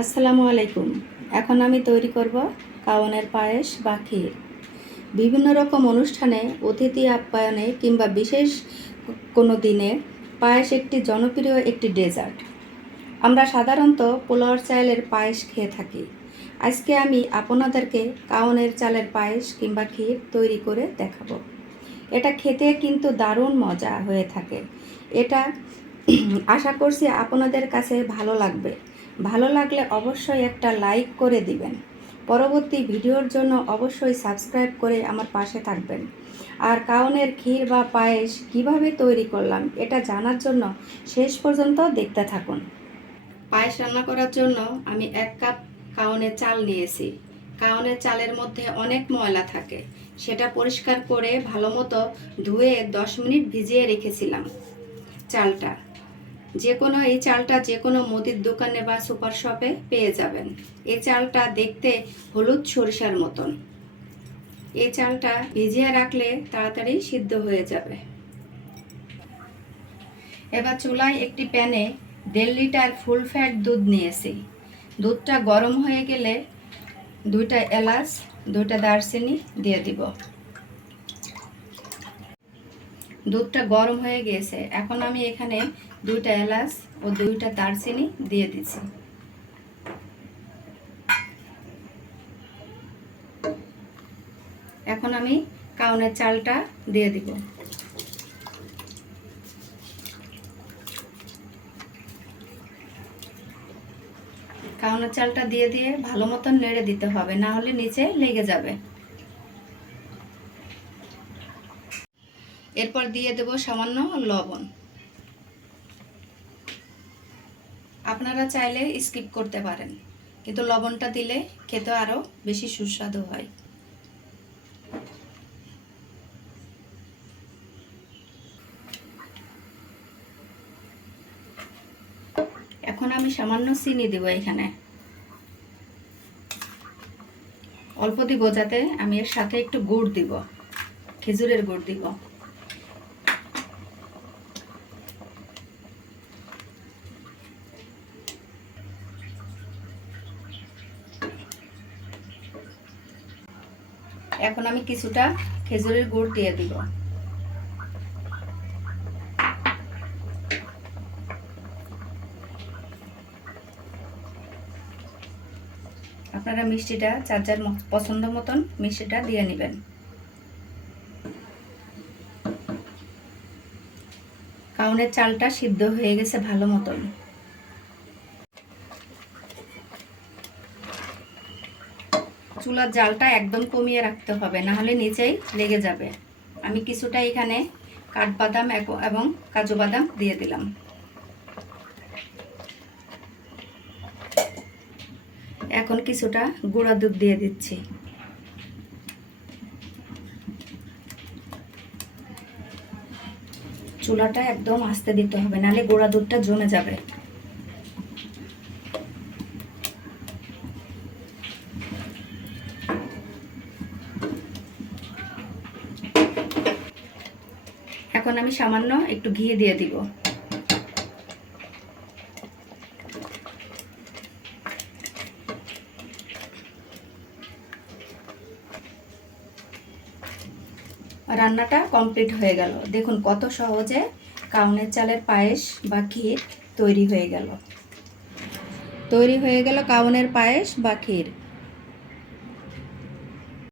আসসালামু আলাইকুম। এখন আমি তৈরি করব কাওনের পায়েস বা ক্ষীর। বিভিন্ন রকম অনুষ্ঠানে, অতিথি আপ্যায়নে কিংবা বিশেষ কোনো দিনে পায়েস একটি জনপ্রিয় একটি ডেজার্ট। আমরা সাধারণত পোলাওয়ার চালের পায়েস খেয়ে থাকি। আজকে আমি আপনাদেরকে কাওনের চালের পায়েস কিংবা ক্ষীর তৈরি করে দেখাবো। এটা খেতে কিন্তু দারুণ মজা হয়ে থাকে। এটা আশা করছি আপনাদের কাছে ভালো লাগবে। ভালো লাগলে অবশ্যই একটা লাইক করে দিবেন। পরবর্তী ভিডিওর জন্য অবশ্যই সাবস্ক্রাইব করে আমার পাশে থাকবেন। আর কাউনের ক্ষীর বা পায়েস কীভাবে তৈরি করলাম এটা জানার জন্য শেষ পর্যন্ত দেখতে থাকুন। পায়েস রান্না করার জন্য আমি এক কাপ কাউনের চাল নিয়েছি। কাউনের চালের মধ্যে অনেক ময়লা থাকে। সেটা পরিষ্কার করে ভালো মতো ধুয়ে দশ মিনিট ভিজিয়ে রেখেছিলাম চালটা। যে কোনো এই চালটা যে কোনো মুদির দোকানে বা সুপার শপে পেয়ে যাবেন। এই চালটা দেখতে হলুদ সরিষার মতন। এই চালটা ভিজিয়ে রাখলে তাড়াতাড়ি সিদ্ধ হয়ে যাবে। এবার চুলায় একটি প্যানে দেড় লিটার ফুল ফ্যাট দুধ নিয়েছি। দুধটা গরম হয়ে গেলে দুইটা এলাচ, দুইটা দারচিনি দিয়ে দিব। দুধটা গরম হয়ে গিয়েছে। এখন আমি এখানে দুইটা এলাচ ও দুইটা দারচিনি দিয়ে দিচ্ছি। এখন আমি কাউনের চালটা দিয়ে দিব। কাউনের চালটা দিয়ে দিয়ে ভালো মতন নেড়ে দিতে হবে, না হলে নিচে লেগে যাবে। এরপর দিয়ে দেব সামান্য লবণ। আপনারা চাইলে স্কিপ করতে পারেন, কিন্তু লবণটা দিলে খেতে আরও বেশি সুস্বাদু হয়। এখন আমি সামান্য চিনি দেব এখানে। অল্প দিব যাতে আমি এর সাথে একটু গুড় দিব, খেজুরের গুড় দিব। এখন আমি কিছুটা খেজুরের গুড় দিয়ে দিব। আপনারা মিষ্টিটা যার যার পছন্দ মতন মিষ্টিটা দিয়ে নেবেন। কাউনের চালটা সিদ্ধ হয়ে গেছে ভালো মতন। চুলার জালটা একদম কমিয়ে রাখতে হবে না হলে নিচেই লেগে যাবে। আমি কিছুটা এখানে কাঠবাদাম এবং কাজু বাদাম দিয়ে দিলাম। এখন কিছুটা গুঁড়া দুধ দিয়ে দিচ্ছি। চুলাটা একদম আস্তে দিতে হবে, নাহলে গুঁড়া দুধটা জমে যাবে। এখন আমি সামান্য একটু ঘি দিয়ে দিব। রান্নাটা কমপ্লিট হয়ে গেল। দেখুন কত সহজে কাউনের চালের পায়েস বা ক্ষীর তৈরি হয়ে গেল। তৈরি হয়ে গেল কাউনের পায়েস বা ক্ষীর।